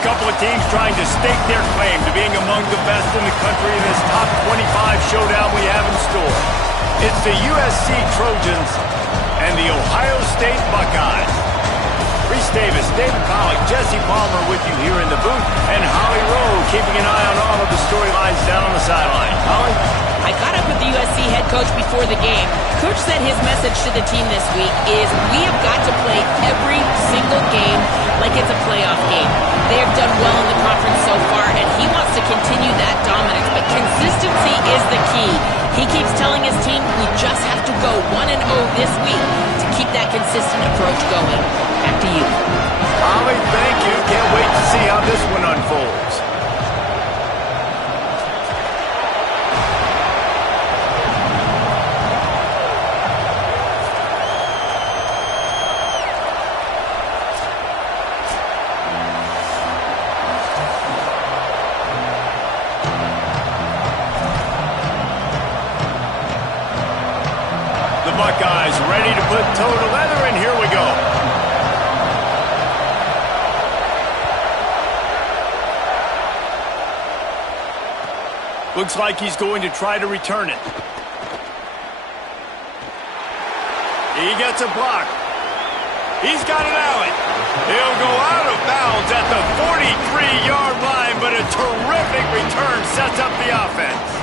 couple of teams trying to stake their claim to being among the best in the country in this top 25 showdown we have in store. It's the USC Trojans and the Ohio State Buckeyes. Reese Davis, David Pollack, Jesse Palmer with you here in the booth, and Holly Rowe keeping an eye on all of the storylines down on the sideline. Holly? I caught up with the USC head coach before the game. Coach said his message to the team this week is we have got to play every single game like it's a playoff game. They have done well in the conference so far, and he wants to continue that dominance, but consistency is the key. He keeps telling his team we just have to go 1-0 this week to keep that consistent approach going. Back to you. Holly, thank you. Can't wait to see how this one unfolds. Buckeyes ready to put toe to leather, and here we go. Looks like he's going to try to return it. He gets a block. He's got an alley. He'll go out of bounds at the 43-yard line, but a terrific return sets up the offense.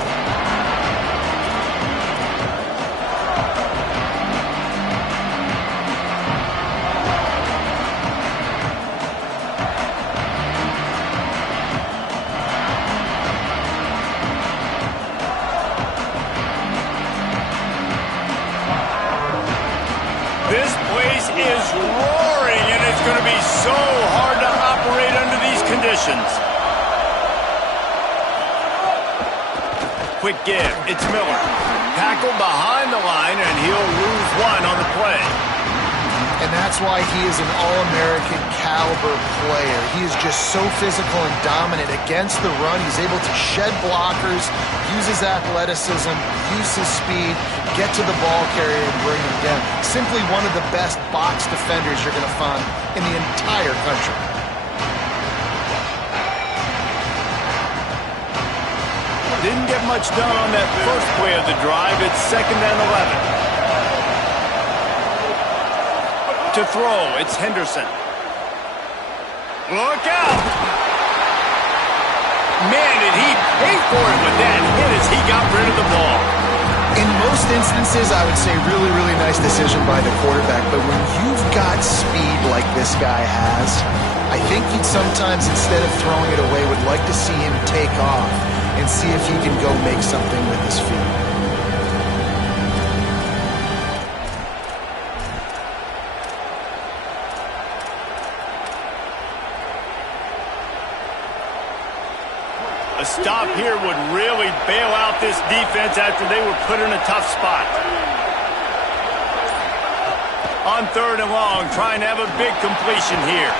This place is roaring, and it's going to be so hard to operate under these conditions. Quick give. It's Miller. Tackled behind the line, and he'll lose one on the play. And that's why he is an All-American caliber player. He is just so physical and dominant against the run. He's able to shed blockers, use his athleticism, use his speed, get to the ball carrier and bring him down. Simply one of the best box defenders you're going to find in the entire country. Didn't get much done on that first play of the drive. It's 2nd and 11. To throw, it's Henderson. Look out! Man, did he pay for it with that hit as he got rid of the ball. In most instances, I would say really, really nice decision by the quarterback, but when you've got speed like this guy has, I think you'd sometimes, instead of throwing it away, would like to see him take off and see if he can go make something with his feet. A stop here would really bail out this defense after they were put in a tough spot. On 3rd and long, trying to have a big completion here.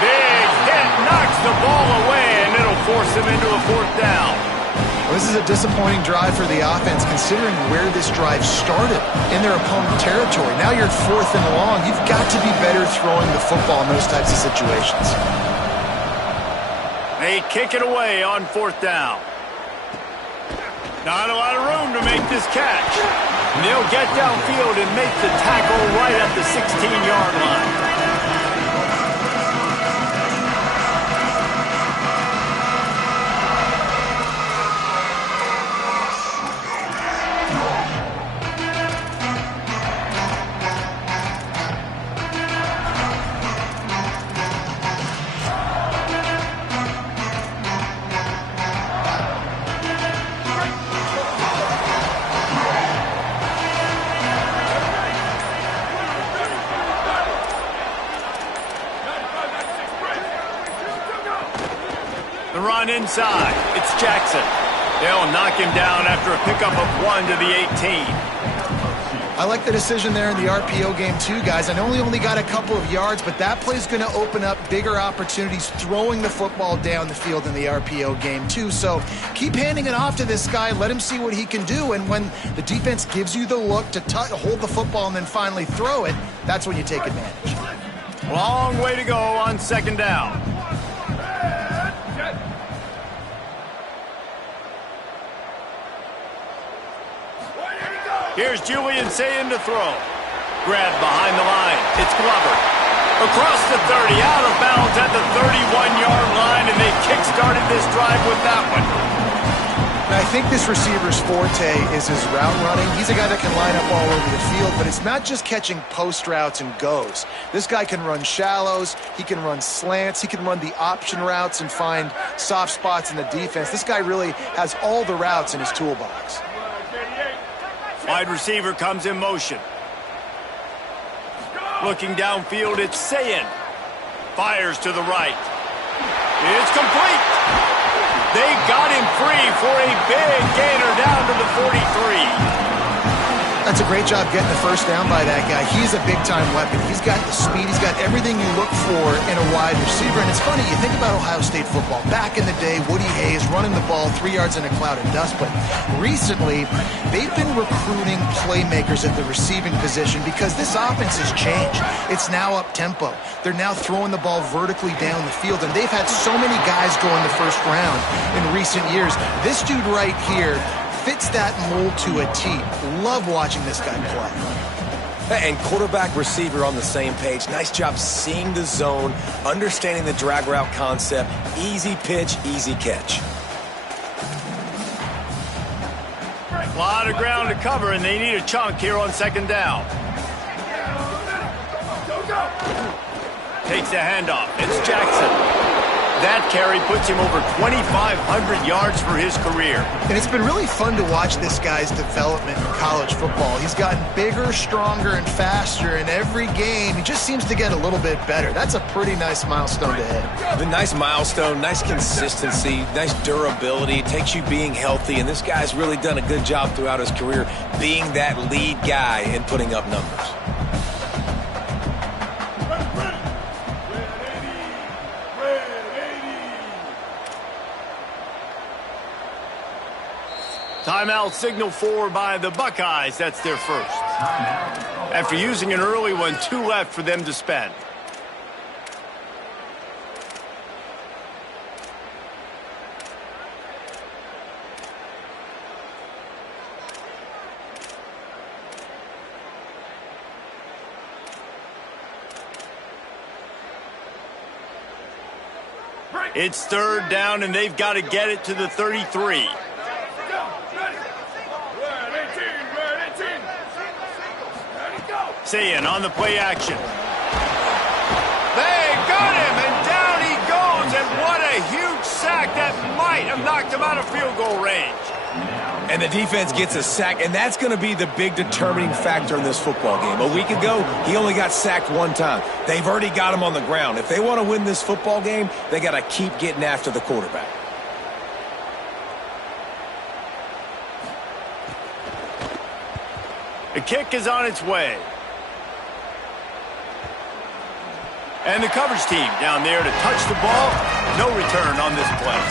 Big hit, knocks the ball away, and it'll force him into a 4th down. Well, this is a disappointing drive for the offense, considering where this drive started in their opponent territory. Now you're 4th and long. You've got to be better throwing the football in those types of situations. They kick it away on 4th down. Not a lot of room to make this catch. And they'll get downfield and make the tackle right at the 16-yard line. The run inside. It's Jackson. They'll knock him down after a pickup of 1 to the 18. I like the decision there in the RPO game too, guys. I know he only got a couple of yards, but that play's going to open up bigger opportunities throwing the football down the field in the RPO game too. So keep handing it off to this guy. Let him see what he can do. And when the defense gives you the look to hold the football and then finally throw it, that's when you take advantage. Long way to go on 2nd down. Here's Julian saying to throw. Grab behind the line. It's Glover. Across the 30, out of bounds at the 31-yard line, and they kick-started this drive with that one. And I think this receiver's forte is his route running. He's a guy that can line up all over the field, but it's not just catching post routes and goes. This guy can run shallows, he can run slants, he can run the option routes and find soft spots in the defense. This guy really has all the routes in his toolbox. Wide receiver comes in motion. Looking downfield, it's Sayin. Fires to the right. It's complete. They got him free for a big gainer down to the 43. That's a great job getting the first down by that guy. He's a big-time weapon. He's got the speed. He's got everything you look for in a wide receiver. And it's funny, you think about Ohio State football. Back in the day, Woody Hayes running the ball 3 yards in a cloud of dust. But recently, they've been recruiting playmakers at the receiving position because this offense has changed. It's now up-tempo. They're now throwing the ball vertically down the field. And they've had so many guys go in the first round in recent years. This dude right here fits that mold to a T. Love watching this guy play. And quarterback, receiver on the same page. Nice job seeing the zone, understanding the drag route concept. Easy pitch, easy catch. A lot of ground to cover, and they need a chunk here on second down. Takes the handoff. It's Jackson. That carry puts him over 2,500 yards for his career. And it's been really fun to watch this guy's development in college football. He's gotten bigger, stronger, and faster in every game. He just seems to get a little bit better. That's a pretty nice milestone to hit. The nice milestone, nice consistency, nice durability. It takes you being healthy, and this guy's really done a good job throughout his career being that lead guy and putting up numbers. Timeout signal for by the Buckeyes. That's their first. After using an early one, 2 left for them to spend. It's third down, and they've got to get it to the 33. Sayin on the play action. They got him, and down he goes, and what a huge sack that might have knocked him out of field goal range. And the defense gets a sack, and that's going to be the big determining factor in this football game. A week ago, he only got sacked 1 time. They've already got him on the ground. If they want to win this football game, they got to keep getting after the quarterback. The kick is on its way. And the coverage team down there to touch the ball. No return on this play.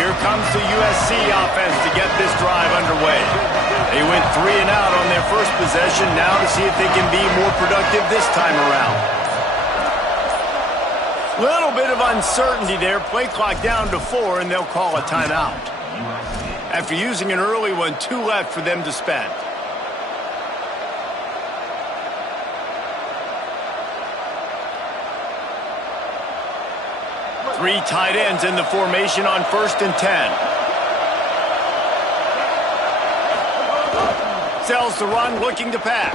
Here comes the USC offense to get this drive underway. They went 3 and out on their first possession, now to see if they can be more productive this time around. Little bit of uncertainty there. Play clock down to 4, and they'll call a timeout. After using an early one, 2 left for them to spend. Three tight ends in the formation on 1st and 10. Sells the run, looking to pass.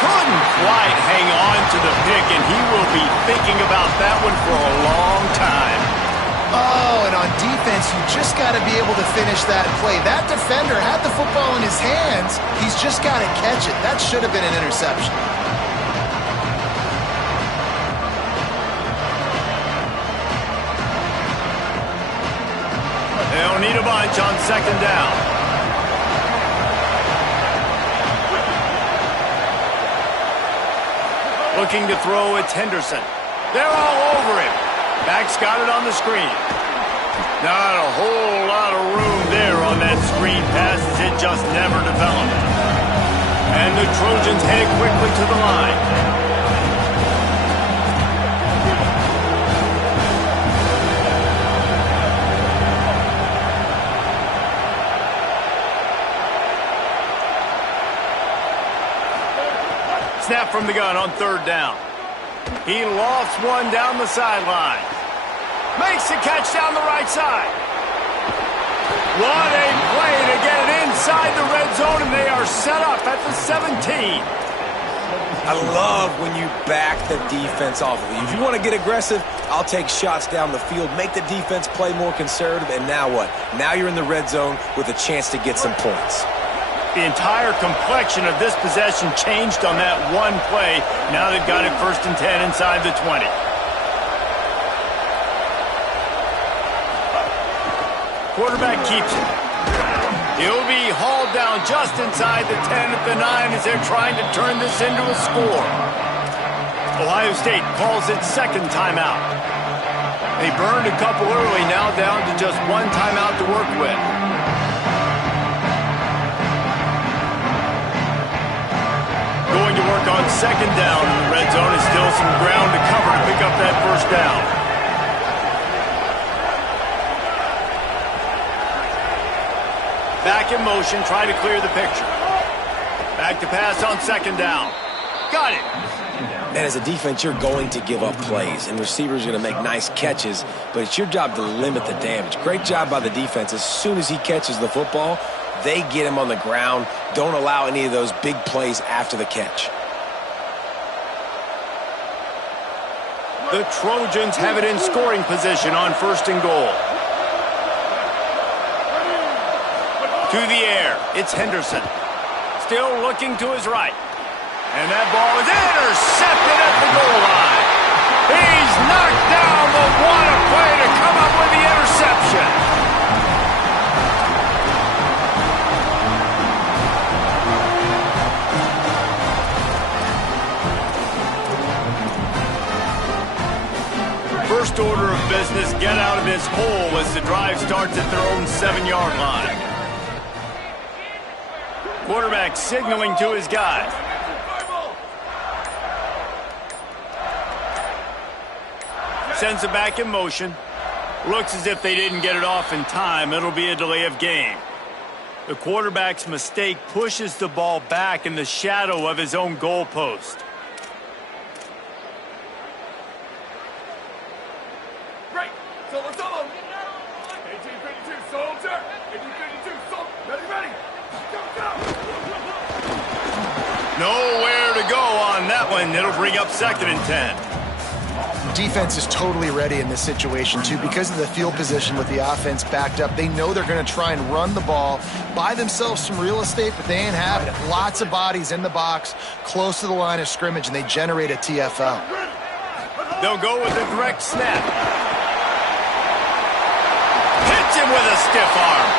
Couldn't quite hang on to the pick, and he will be thinking about that one for a long time. Oh, and on defense, you just got to be able to finish that play. That defender had the football in his hands. He's just got to catch it. That should have been an interception. They don't need a bunch on 2nd down. Looking to throw, it's Henderson. They're all over him. Back's got it on the screen. Not a whole lot of room there on that screen pass as it just never developed. And the Trojans head quickly to the line. Snap from the gun on third down. He lofts one down the sideline. Makes the catch down the right side. What a play to get it inside the red zone, and they are set up at the 17. I love when you back the defense off of you. If you want to get aggressive, I'll take shots down the field, make the defense play more conservative, and now what? Now you're in the red zone with a chance to get some points. The entire complexion of this possession changed on that one play. Now they've got it 1st and 10 inside the 20. Quarterback keeps it. He'll be hauled down just inside the 10 at the 9 as they're trying to turn this into a score. Ohio State calls its second timeout. They burned a couple early, now down to just one timeout to work with. Going to work on second down in the red zone. Is still some ground to cover to pick up that first down. Back in motion, try to clear the picture. Back to pass on second down. Got it. Man, as a defense, you're going to give up plays, and receivers are going to make nice catches, but it's your job to limit the damage. Great job by the defense. As soon as he catches the football, they get him on the ground. Don't allow any of those big plays after the catch. The Trojans have it in scoring position on 1st and goal. To the air, it's Henderson. Still looking to his right. And that ball is intercepted at the goal line. He's knocked down, but what a play to come up with the interception. First order of business, get out of this hole as the drive starts at their own 7-yard line. Quarterback signaling to his guy. Sends it back in motion. Looks as if they didn't get it off in time. It'll be a delay of game. The quarterback's mistake pushes the ball back in the shadow of his own goalpost. Nowhere to go on that one. It'll bring up 2nd and 10. Defense is totally ready in this situation, too. Because of the field position with the offense backed up, they know they're going to try and run the ball, buy themselves some real estate, but they ain't having it. Lots of bodies in the box, close to the line of scrimmage, and they generate a TFL. They'll go with a direct snap. Hits him with a stiff arm.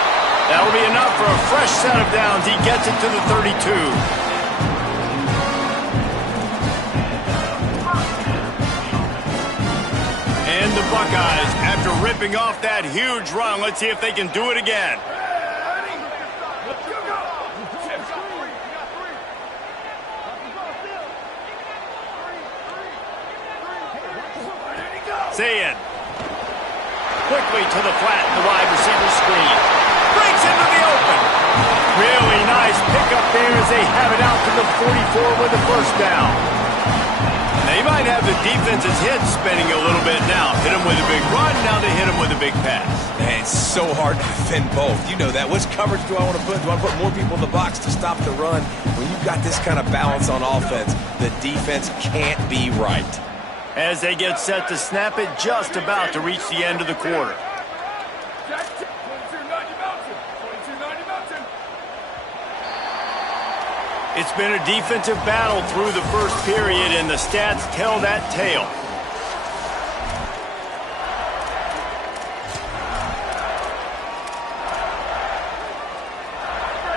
That'll be enough for a fresh set of downs. He gets it to the 32. And the Buckeyes, after ripping off that huge run, let's see if they can do it again. Saying quickly to the flat in the wide receiver screen. Breaks into the open. Really nice pickup there as they have it out to the 44 with the first down. They might have the defense's head spinning a little bit now. Hit him with a big run, now they hit him with a big pass. Man, it's so hard to defend both. You know that. Which coverage do I want to put? Do I put more people in the box to stop the run? When you've got this kind of balance on offense, the defense can't be right. As they get set to snap it, just about to reach the end of the quarter. It's been a defensive battle through the first period, and the stats tell that tale.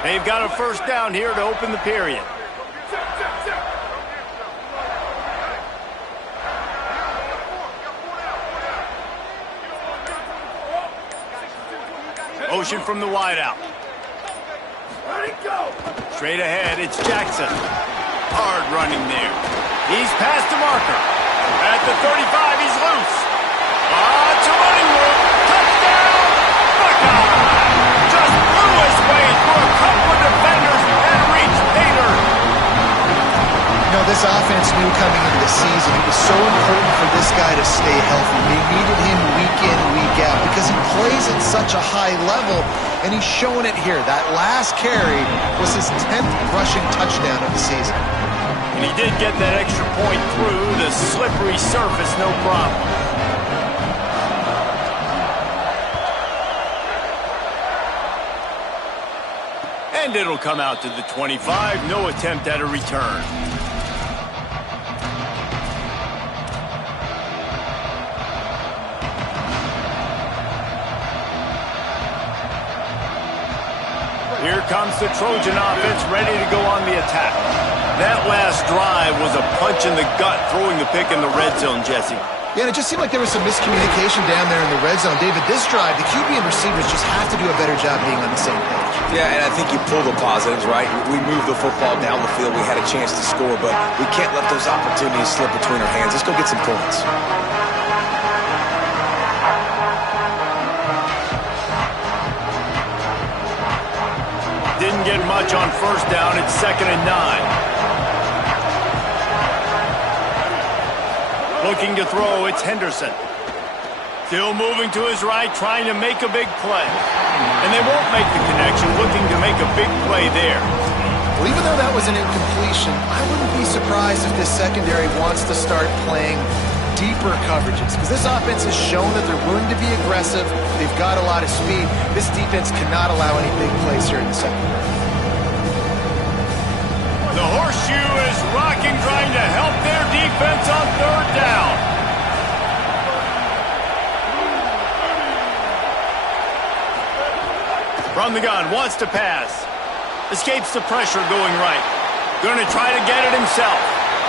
They've got a first down here to open the period. Motion from the wideout. Straight ahead, it's Jackson. Hard running there. He's past the marker. At the 35, he's loose. It's a running room. Touchdown! Buckeye! Just blew his way through a couple of defenders and reached Taylor. You know, this offense knew coming into the season it was so important for this guy to stay healthy. They needed him week in, week out because he plays at such a high level, and he's showing it here. That last carry was his 10th rushing touchdown of the season. And he did get that extra point through the slippery surface, no problem. And it'll come out to the 25. No attempt at a return. Here comes the Trojan offense ready to go on the attack. That last drive was a punch in the gut, throwing the pick in the red zone, Jesse. Yeah, and it just seemed like there was some miscommunication down there in the red zone. David, this drive, the QB and receivers just have to do a better job being on the same page. Yeah, and I think you pull the positives, right? We moved the football down the field. We had a chance to score, but we can't let those opportunities slip between our hands. Let's go get some points. Didn't get much on first down. It's 2nd and 9. Looking to throw, it's Henderson. Still moving to his right, trying to make a big play. And they won't make the connection, looking to make a big play there. Well, even though that was an incompletion, I wouldn't be surprised if this secondary wants to start playing deeper coverages, because this offense has shown that they're willing to be aggressive. They've got a lot of speed. This defense cannot allow any big plays here in the secondary. The horseshoe is rocking, trying to help their defense on 3rd down. From the gun, wants to pass. Escapes the pressure going right. Going to try to get it himself.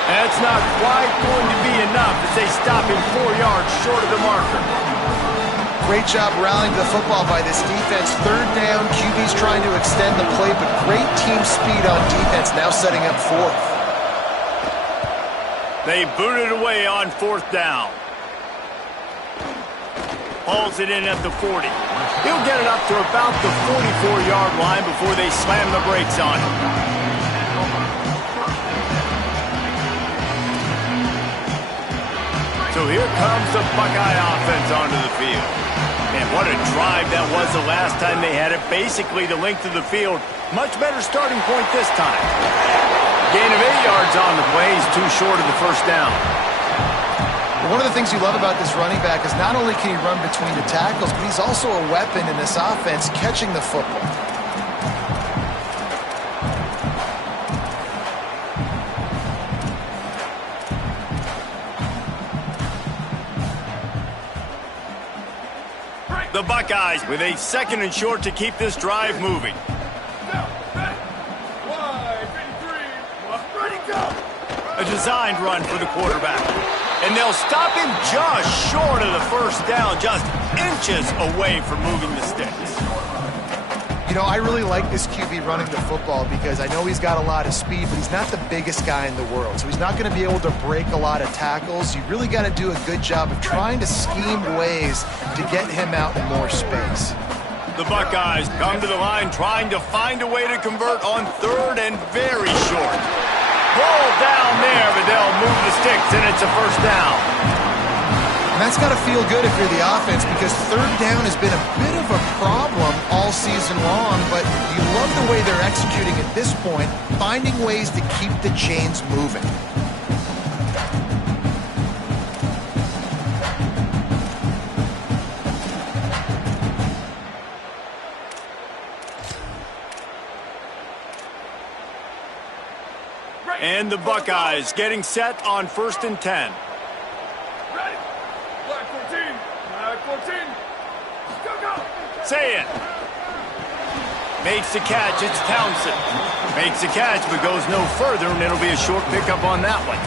That's not quite going to be enough as they stop him 4 yards short of the marker. Great job rallying the football by this defense. 3rd down, QB's trying to extend the play, but great team speed on defense, now setting up 4th. They booted away on 4th down. Hauls it in at the 40. He'll get it up to about the 44-yard line before they slam the brakes on him. So here comes the Buckeye offense onto the field. And what a drive that was the last time they had it. Basically the length of the field. Much better starting point this time. Gain of 8 yards on the play. He's too short of the 1st down. One of the things you love about this running back is not only can he run between the tackles, but he's also a weapon in this offense catching the football. The Buckeyes with a 2nd and short to keep this drive moving. A designed run for the quarterback. And they'll stop him just short of the 1st down, just inches away from moving the sticks. You know, I really like this QB running the football because I know he's got a lot of speed, but he's not the biggest guy in the world. So he's not going to be able to break a lot of tackles. You really got to do a good job of trying to scheme ways to get him out in more space. The Buckeyes come to the line trying to find a way to convert on 3rd and very short. Ball down there, but they'll move the sticks, and it's a 1st down. And that's got to feel good if you're the offense because 3rd down has been a bit of a problem all season long, but you love the way they're executing at this point, finding ways to keep the chains moving. And the Buckeyes getting set on 1st and 10. Ready? Black 14. Black 14. Go, go. Say it. Makes the catch. It's Townsend. Makes the catch, but goes no further, and it'll be a short pickup on that one.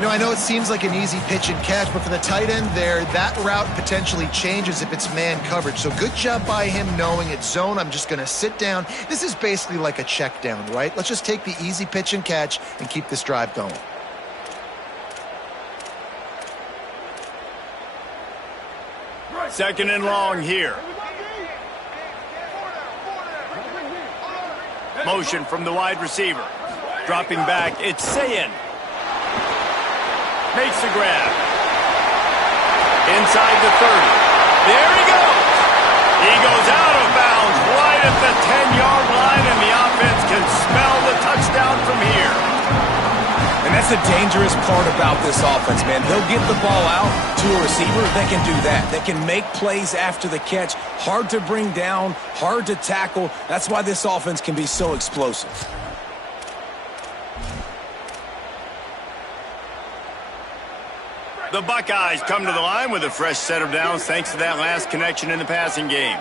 You know, I know it seems like an easy pitch and catch, but for the tight end there, that route potentially changes if it's man coverage. So good job by him knowing it's zone. I'm just going to sit down. This is basically like a check down, right? Let's just take the easy pitch and catch and keep this drive going. Second and long here. Motion from the wide receiver. Dropping back, it's Sayin. Makes the grab. Inside the 30. There he goes. He goes out of bounds right at the 10-yard line, and the offense can smell the touchdown from here. And that's the dangerous part about this offense, man. They'll get the ball out to a receiver. They can do that. They can make plays after the catch. Hard to bring down, hard to tackle. That's why this offense can be so explosive. The Buckeyes come to the line with a fresh set of downs thanks to that last connection in the passing game.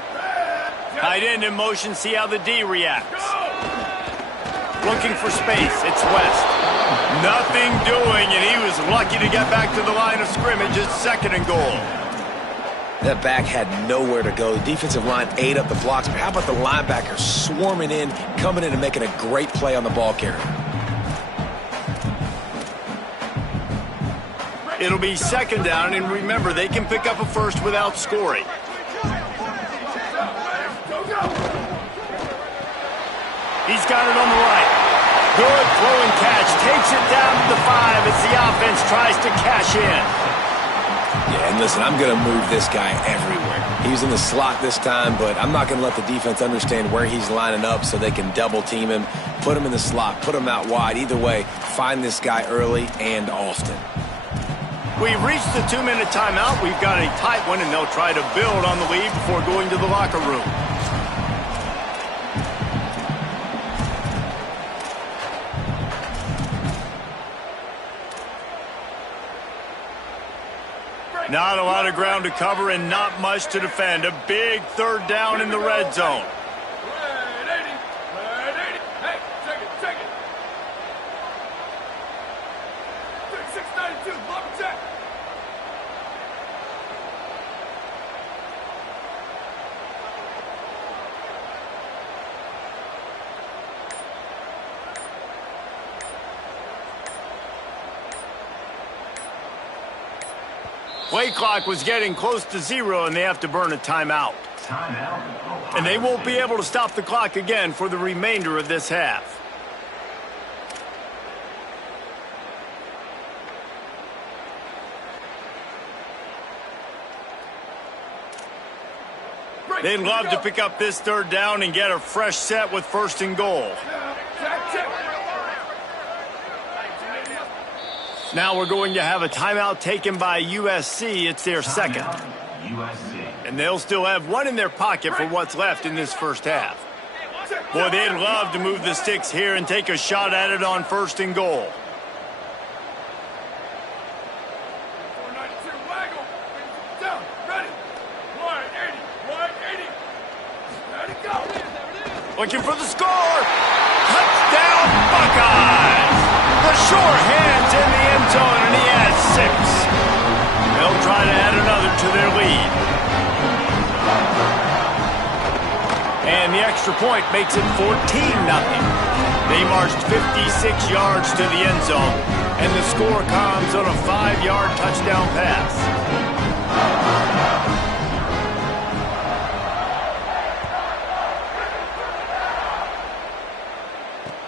Tight end in motion, see how the D reacts. Looking for space, it's West. Nothing doing, and he was lucky to get back to the line of scrimmage. It's second and goal. That back had nowhere to go. The defensive line ate up the blocks, but how about the linebacker swarming in, coming in and making a great play on the ball carrier? It'll be second down, and remember, they can pick up a first without scoring. He's got it on the right. Good throw and catch. Takes it down to the 5 as the offense tries to cash in. Yeah, and listen, I'm going to move this guy everywhere. He's in the slot this time, but I'm not going to let the defense understand where he's lining up so they can double team him, put him in the slot, put him out wide. Either way, find this guy early and often. We've reached the 2-minute timeout. We've got a tight one, and they'll try to build on the lead before going to the locker room. Not a lot of ground to cover and not much to defend. A big third down in the red zone. Play clock was getting close to 0, and they have to burn a timeout. And they won't be able to stop the clock again for the remainder of this half. They'd love to pick up this third down and get a fresh set with first and goal. Now we're going to have a timeout taken by USC. It's their second. And they'll still have one in their pocket for what's left in this first half. Boy, they'd love to move the sticks here and take a shot at it on first and goal. Looking for the score. Touchdown, Buckeyes. The short hands in the end zone, and he has 6. They'll try to add another to their lead. And the extra point makes it 14-0. They marched 56 yards to the end zone, and the score comes on a 5-yard touchdown pass.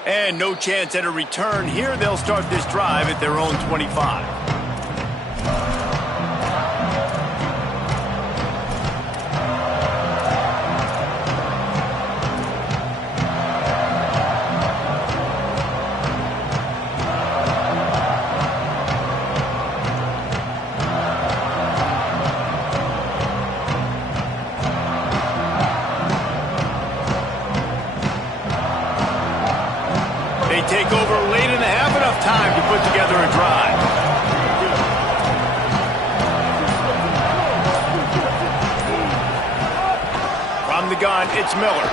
And no chance at a return here. They'll start this drive at their own 25. Take over late in the half, enough time to put together a drive. From the gun, it's Miller.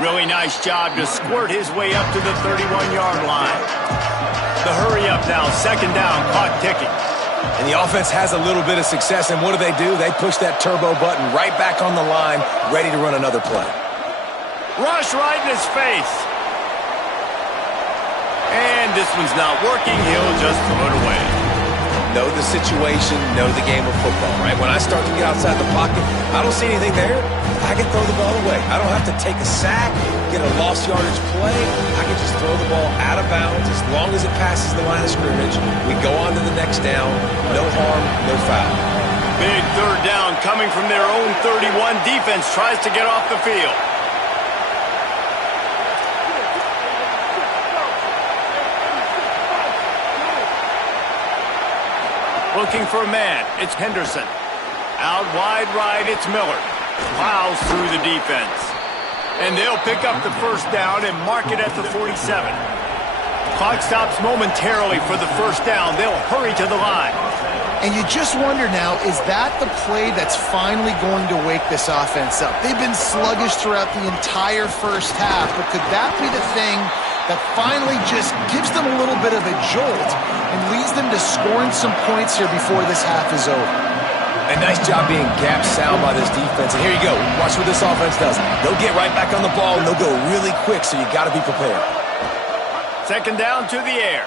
Really nice job to squirt his way up to the 31-yard line. The hurry up now, second down, clock ticking. And the offense has a little bit of success, and what do? They push that turbo button right back on the line, ready to run another play. Rush right in his face. And this one's not working. He'll just throw it away. Know the situation, know the game of football, right? When I start to get outside the pocket, I don't see anything there. I can throw the ball away. I don't have to take a sack, get a lost yardage play. I can just throw the ball out of bounds as long as it passes the line of scrimmage. We go on to the next down. No harm, no foul. Big third down coming from their own 31. Defense tries to get off the field. Looking for a man. It's Henderson. Out wide right, it's Miller. Plows through the defense. And they'll pick up the first down and mark it at the 47. Clock stops momentarily for the first down. They'll hurry to the line. And you just wonder now, is that the play that's finally going to wake this offense up? They've been sluggish throughout the entire first half, but could that be the thing that finally just gives them a little bit of a jolt and leads them to scoring some points here before this half is over? A nice job being gap sound by this defense. And here you go. Watch what this offense does. They'll get right back on the ball, and they'll go really quick, so you got to be prepared. Second down to the air.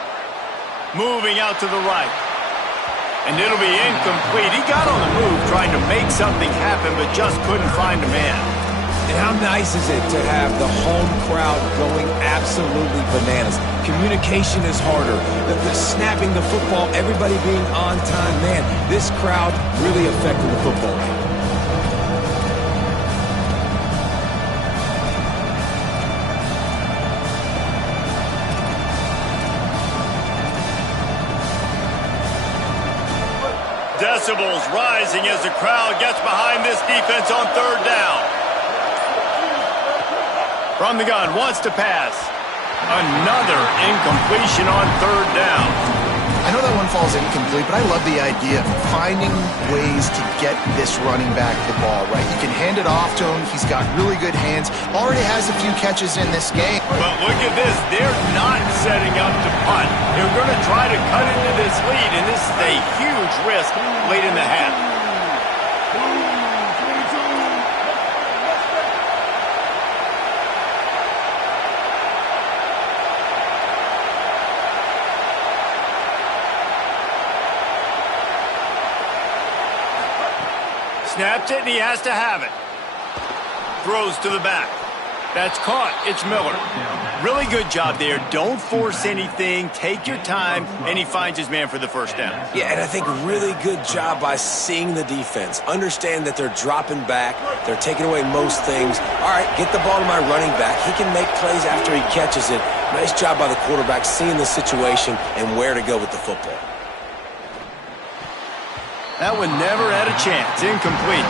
Moving out to the right. And it'll be incomplete. He got on the move trying to make something happen, but just couldn't find a man. And how nice is it to have the home crowd going absolutely bananas? Communication is harder. The snapping the football, everybody being on time. Man, this crowd really affected the football game. Decibels rising as the crowd gets behind this defense on third down. From the gun, wants to pass. Another incompletion on third down. I know that one falls incomplete, but I love the idea of finding ways to get this running back the ball, right? You can hand it off to him. He's got really good hands. Already has a few catches in this game. But look at this. They're not setting up to punt. They're going to try to cut into this lead, and this is a huge risk late in the half. Snaps it, and he has to have it. Throws to the back. That's caught. It's Miller. Really good job there. Don't force anything. Take your time, and he finds his man for the first down. Yeah, and I think really good job by seeing the defense. Understand that they're dropping back. They're taking away most things. All right, get the ball to my running back. He can make plays after he catches it. Nice job by the quarterback seeing the situation and where to go with the football. That one never had a chance. Incomplete.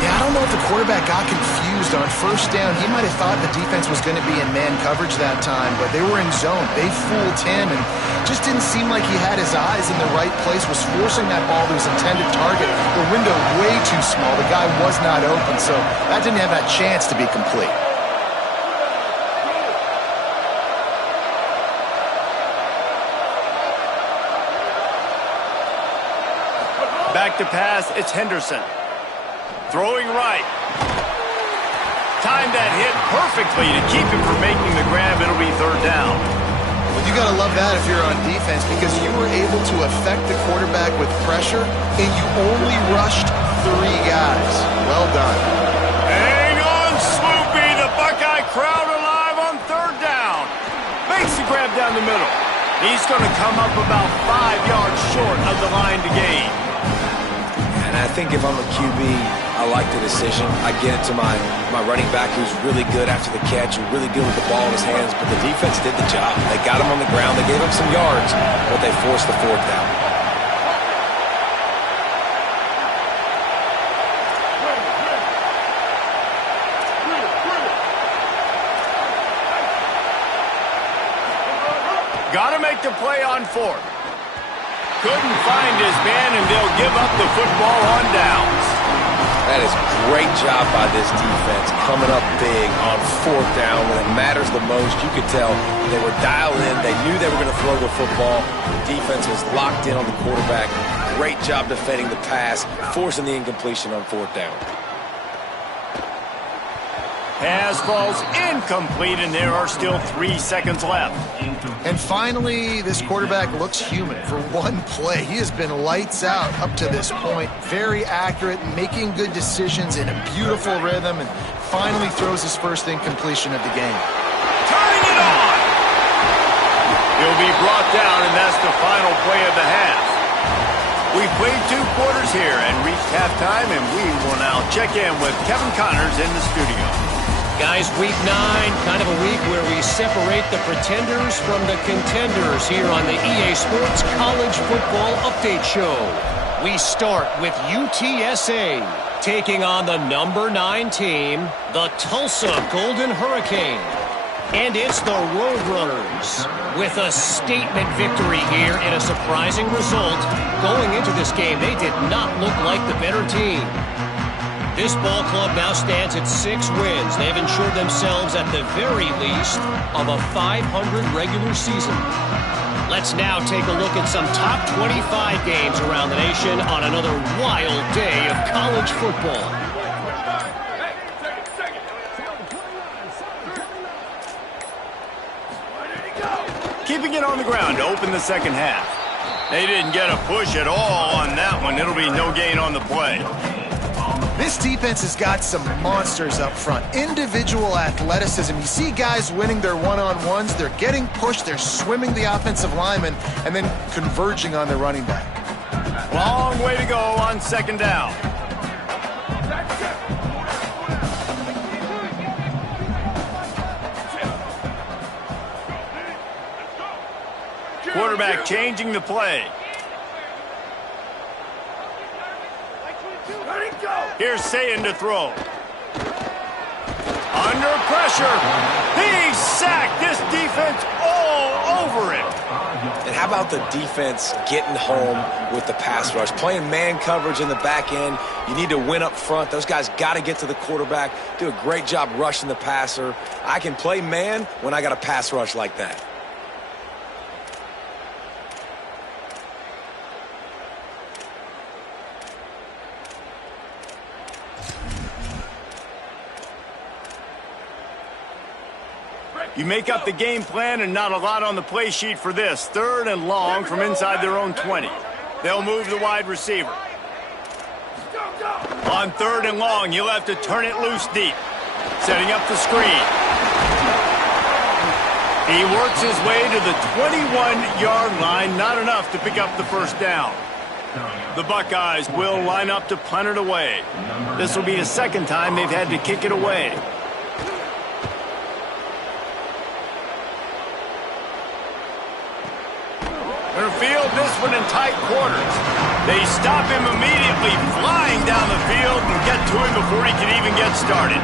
Yeah, I don't know if the quarterback got confused on first down. He might have thought the defense was going to be in man coverage that time, but they were in zone. They fooled him and just didn't seem like he had his eyes in the right place, was forcing that ball to his intended target. The window way too small. The guy was not open, so that didn't have that chance to be complete. Back to pass, it's Henderson. Throwing right. Timed that hit perfectly to keep him from making the grab. It'll be third down. Well, you got to love that if you're on defense because you were able to affect the quarterback with pressure, and you only rushed 3 guys. Well done. Hang on, Sloopy. The Buckeye crowd alive on third down. Makes the grab down the middle. He's going to come up about 5 yards short of the line to gain. And I think if I'm a QB, I like the decision. I get it to my running back who's really good after the catch and really good with the ball in his hands, but the defense did the job. They got him on the ground. They gave him some yards, but they forced the fourth down. Got to make the play on fourth. Couldn't find his man, and they'll give up the football on downs. That is great job by this defense, coming up big on 4th down when it matters the most. You could tell they were dialed in. They knew they were going to throw the football. The defense was locked in on the quarterback. Great job defending the pass, forcing the incompletion on 4th down. Pass falls incomplete, and there are still 3 seconds left. And finally, this quarterback looks human for one play. He has been lights out up to this point. Very accurate, making good decisions in a beautiful rhythm, and finally throws his first incompletion of the game. Turning it on! He'll be brought down, and that's the final play of the half. We've played 2 quarters here and reached halftime, and we will now check in with Kevin Connors in the studio. Guys, week 9, kind of a week where we separate the pretenders from the contenders here on the EA Sports College Football Update Show. We start with UTSA taking on the number 9 team, the Tulsa Golden Hurricane. And it's the Roadrunners with a statement victory here in a surprising result. Going into this game, they did not look like the better team. This ball club now stands at 6 wins. They've ensured themselves at the very least of a 500 regular season. Let's now take a look at some top 25 games around the nation on another wild day of college football. Keeping it on the ground to open the second half. They didn't get a push at all on that one. It'll be no gain on the play. This defense has got some monsters up front. Individual athleticism. You see guys winning their one-on-ones. They're getting pushed. They're swimming the offensive lineman and then converging on their running back. Long way to go on 2nd down. Quarterback changing the play. Here's Sayin to throw. Under pressure. He's sacked. This defense all over it. And how about the defense getting home with the pass rush? Playing man coverage in the back end. You need to win up front. Those guys got to get to the quarterback. Do a great job rushing the passer. I can play man when I got a pass rush like that. You make up the game plan and not a lot on the play sheet for this. 3rd and long from inside their own 20. They'll move the wide receiver. On 3rd and long, you'll have to turn it loose deep. Setting up the screen. He works his way to the 21-yard line. Not enough to pick up the first down. The Buckeyes will line up to punt it away. This will be the 2nd time they've had to kick it away. Field this one in tight quarters. They stop him immediately, flying down the field and get to him before he can even get started.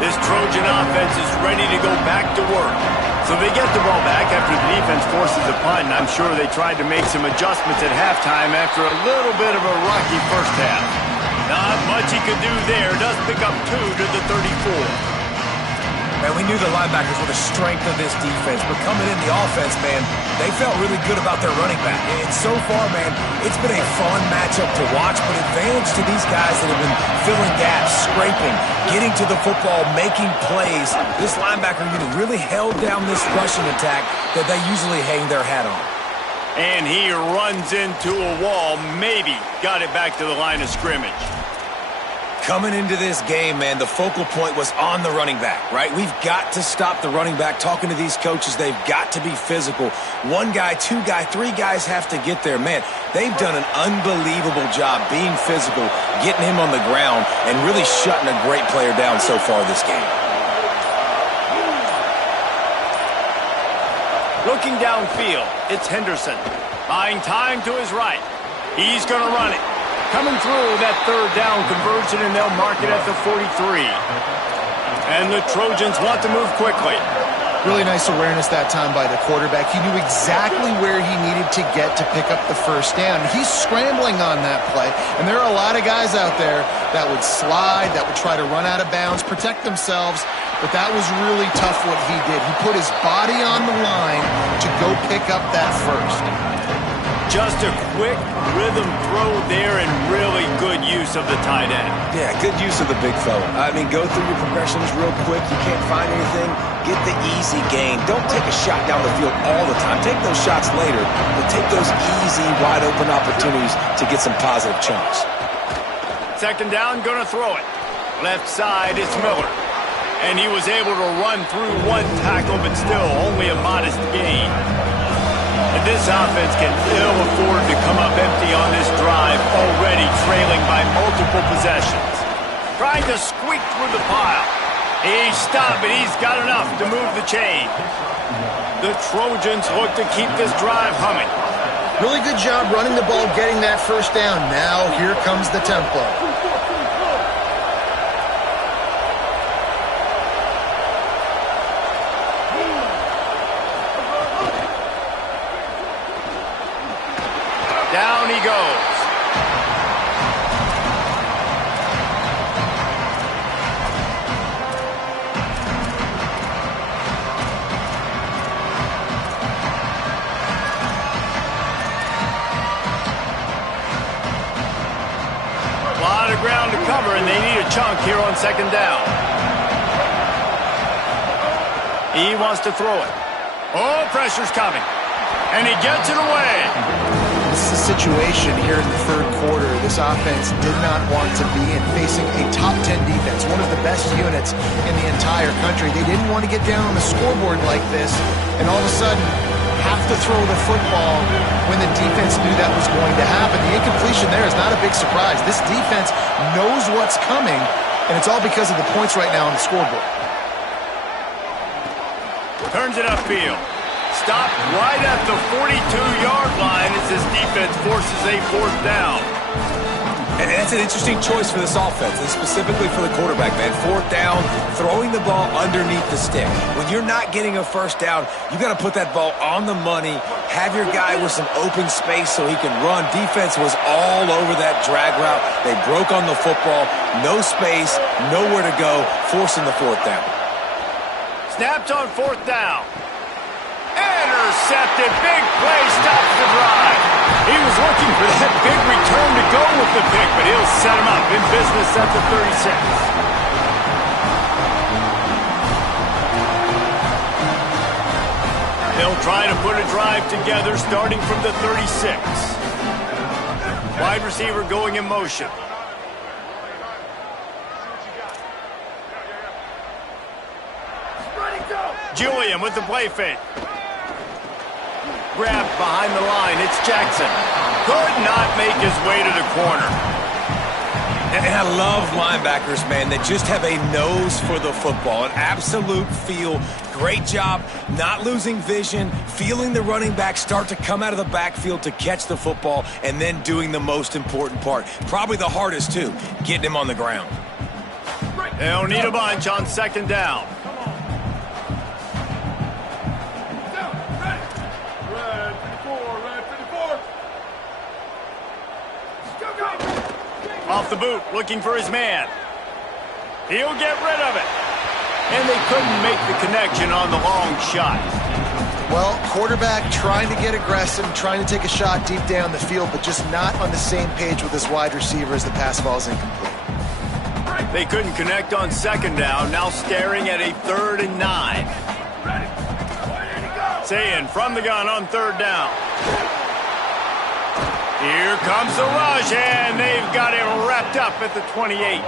This Trojan offense is ready to go back to work. So they get the ball back after the defense forces a punt, and I'm sure they tried to make some adjustments at halftime after a little bit of a rocky first half. Not much he could do there. Does pick up 2 to the 34. Man, we knew the linebackers were the strength of this defense, but coming in the offense, man, they felt really good about their running back. And so far, man, it's been a fun matchup to watch, but advantage to these guys that have been filling gaps, scraping, getting to the football, making plays. This linebacker unit really held down this rushing attack that they usually hang their hat on. And he runs into a wall, maybe got it back to the line of scrimmage. Coming into this game, man, the focal point was on the running back, right? We've got to stop the running back. Talking to these coaches, they've got to be physical. 1 guy, 2 guy, 3 guys have to get there. Man, they've done an unbelievable job being physical, getting him on the ground, and really shutting a great player down so far this game. Looking downfield, it's Henderson. Buying time to his right. He's going to run it. Coming through that 3rd down conversion, and they'll mark it at the 43. And the Trojans want to move quickly. Really nice awareness that time by the quarterback. He knew exactly where he needed to get to pick up the first down. He's scrambling on that play, and there are a lot of guys out there that would slide, that would try to run out of bounds, protect themselves, but that was really tough what he did. He put his body on the line to go pick up that first. Just a quick rhythm throw there and really good use of the tight end. Yeah, good use of the big fella. I mean, go through your progressions real quick. You can't find anything. Get the easy gain. Don't take a shot down the field all the time. Take those shots later, but take those easy, wide-open opportunities to get some positive chunks. Second down, gonna throw it. Left side, it's Miller. And he was able to run through one tackle, but still only a modest gain. And this offense can ill afford to come up empty on this drive, already trailing by multiple possessions. Trying to squeak through the pile. He stopped, but he's got enough to move the chain. The Trojans look to keep this drive humming. Really good job running the ball, getting that first down. Now here comes the tempo. Down he goes. A lot of ground to cover, and they need a chunk here on second down. He wants to throw it. Oh, pressure's coming. And he gets it away. This is a situation here in the third quarter this offense did not want to be in, facing a top 10 defense, one of the best units in the entire country. They didn't want to get down on the scoreboard like this, and all of a sudden have to throw the football when the defense knew that was going to happen. The incompletion there is not a big surprise. This defense knows what's coming, and it's all because of the points right now on the scoreboard. Turns it upfield. Stopped right at the 42-yard line as his defense forces a fourth down. And that's an interesting choice for this offense, and specifically for the quarterback, man. Fourth down, throwing the ball underneath the stick. When you're not getting a first down, you got to put that ball on the money, have your guy with some open space so he can run. Defense was all over that drag route. They broke on the football, no space, nowhere to go, forcing the fourth down. Snapped on fourth down. Intercepted. Big play. Stops the drive. He was looking for that big return to go with the pick, but he'll set him up in business at the 36. They'll try to put a drive together starting from the 36. Wide receiver going in motion. Julian with the play fake. Grabbed behind the line. It's Jackson. Could not make his way to the corner. And I love linebackers, man, that just have a nose for the football, an absolute feel. Great job not losing vision, feeling the running back start to come out of the backfield to catch the football, and then doing the most important part. Probably the hardest, too, getting him on the ground. They'll need a bunch on second down. Off the boot, looking for his man. He'll get rid of it. And they couldn't make the connection on the long shot. Well, quarterback trying to get aggressive, trying to take a shot deep down the field, but just not on the same page with his wide receiver as the pass ball is incomplete. They couldn't connect on second down, now staring at a 3rd and 9. Saying from the gun on third down. Here comes the rush, and they've got it wrapped up at the 28.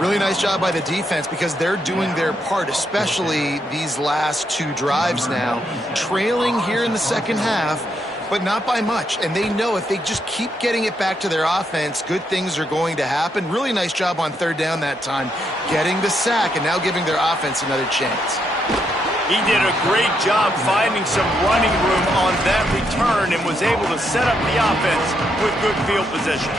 Really nice job by the defense because they're doing their part, especially these last two drives now. Trailing here in the second half, but not by much. And they know if they just keep getting it back to their offense, good things are going to happen. Really nice job on third down that time, getting the sack and now giving their offense another chance. He did a great job finding some running room on that return and was able to set up the offense with good field position.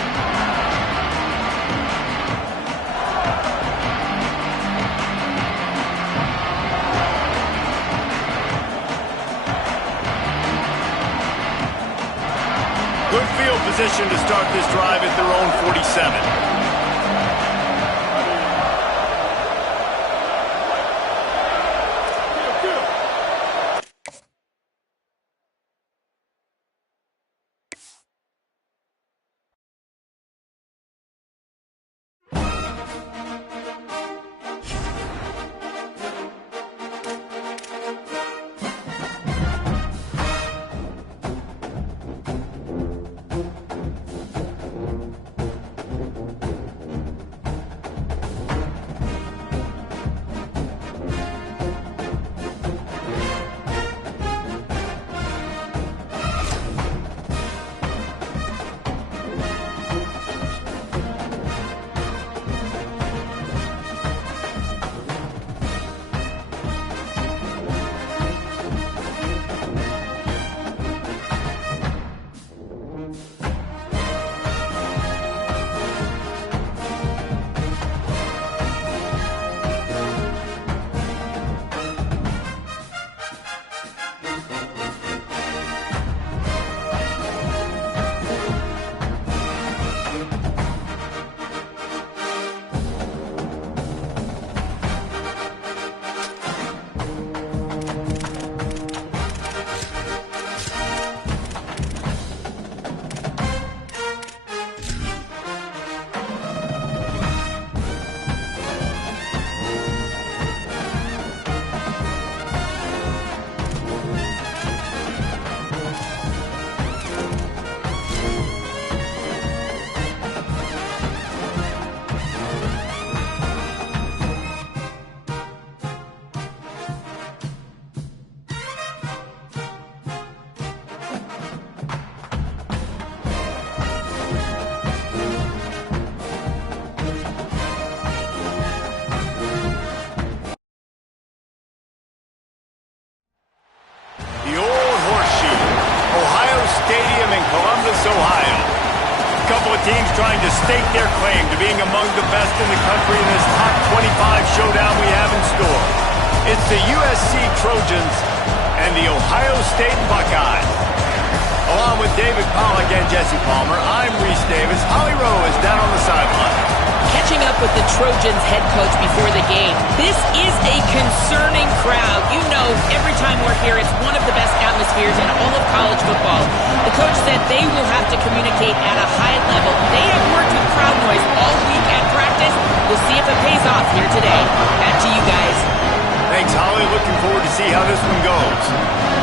position to start this drive at their own 47. Teams trying to stake their claim to being among the best in the country in this top 25 showdown we have in store. It's the USC Trojans and the Ohio State Buckeyes. Along with David Pollack and Jesse Palmer, I'm Reese Davis. Holly Rowe is down on the sideline. Catching up with the Trojans head coach before the game. This is a concerning crowd. You know, every time we're here, it's one of the best atmospheres in all of college football. The coach said they will have to communicate at a high level. They have worked with crowd noise all week at practice. We'll see if it pays off here today. Back to you guys. Thanks, Holly. Looking forward to see how this one goes.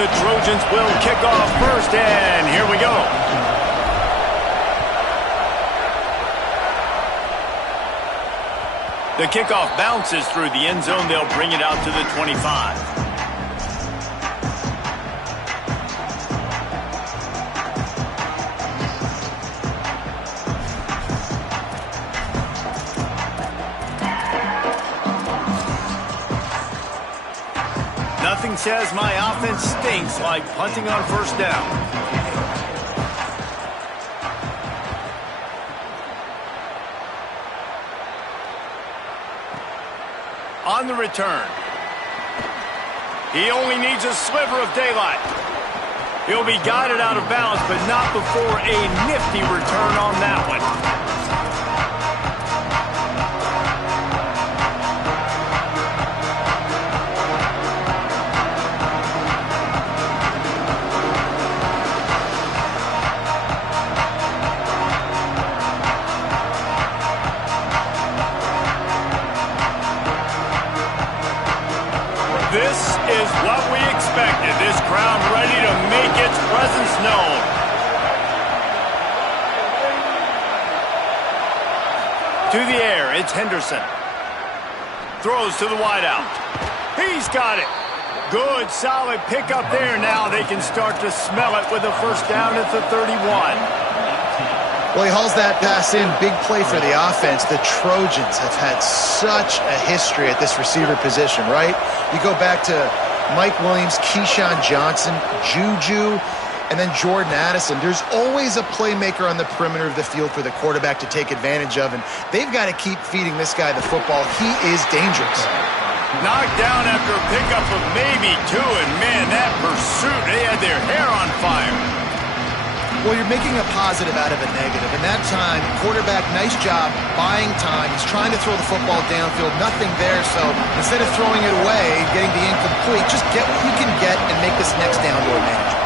The Trojans will kick off first, and here we go. The kickoff bounces through the end zone. They'll bring it out to the 25. Nothing says my offense stinks like punting on first down. On the return. He only needs a sliver of daylight. He'll be guided out of bounds, but not before a nifty return on that one. This is what we expected. This crowd ready to make its presence known. To the air, it's Henderson. Throws to the wideout. He's got it. Good, solid pickup there. Now they can start to smell it with a first down at the 31. Well, he hauls that pass in. Big play for the offense. The Trojans have had such a history at this receiver position, right? You go back to Mike Williams, Keyshawn Johnson, Juju, and then Jordan Addison. There's always a playmaker on the perimeter of the field for the quarterback to take advantage of, and they've got to keep feeding this guy the football. He is dangerous. Knocked down after a pickup of maybe 2, and man, that pursuit, they had their hair on fire. Well, you're making a positive out of a negative, and that time, quarterback, nice job buying time. He's trying to throw the football downfield, nothing there, so instead of throwing it away, getting the incomplete, just get what you can get and make this next down more manageable.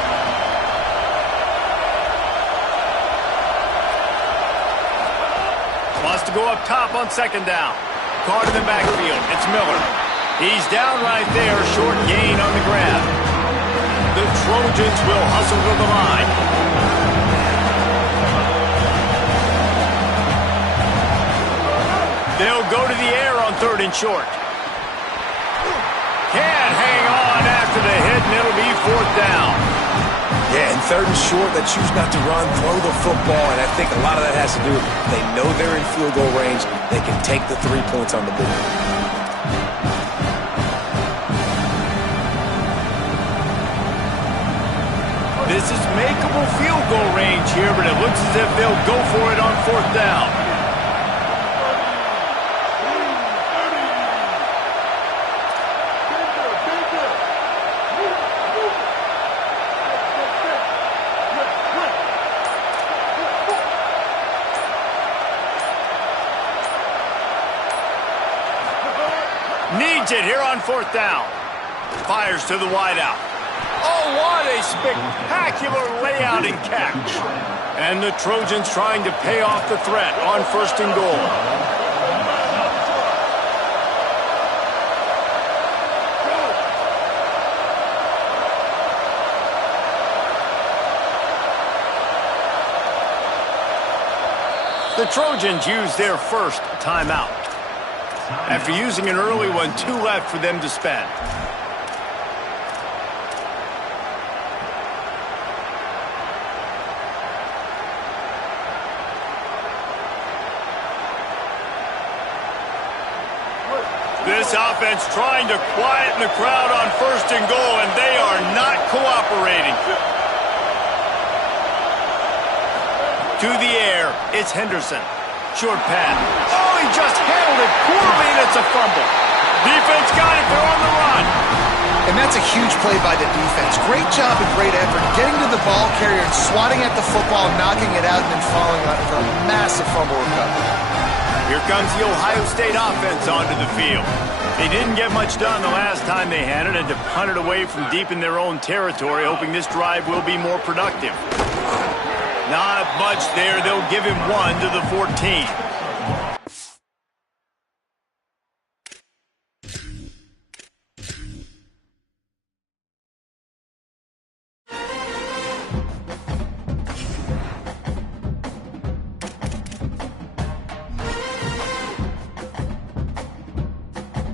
Wants to go up top on second down. Card in the backfield. It's Miller. He's down right there. Short gain on the grab. The Trojans will hustle to the line. They'll go to the air on 3rd and short. Can't hang on after the hit, and it'll be 4th down. Yeah, and 3rd and short, they choose not to run, throw the football, and I think a lot of that has to do with they know they're in field goal range. They can take the 3 points on the board. This is makeable field goal range here, but it looks as if they'll go for it on 4th down. Needs it here on 4th down. Fires to the wideout. Oh, what a spectacular layout and catch. And the Trojans trying to pay off the threat on 1st and goal. The Trojans use their first timeout. After using an early one, 2 left for them to spend. This offense trying to quieten the crowd on 1st and goal, and they are not cooperating. To the air, it's Henderson. Short pass. Oh, he just handled it poorly, and it's a fumble. Defense got it. They're on the run. And that's a huge play by the defense. Great job and great effort getting to the ball carrier and swatting at the football, knocking it out, and then following on for a massive fumble recovery. Here comes the Ohio State offense onto the field. They didn't get much done the last time they had it, and to punt it away from deep in their own territory, hoping this drive will be more productive. Not much there. They'll give him 1 to the 14.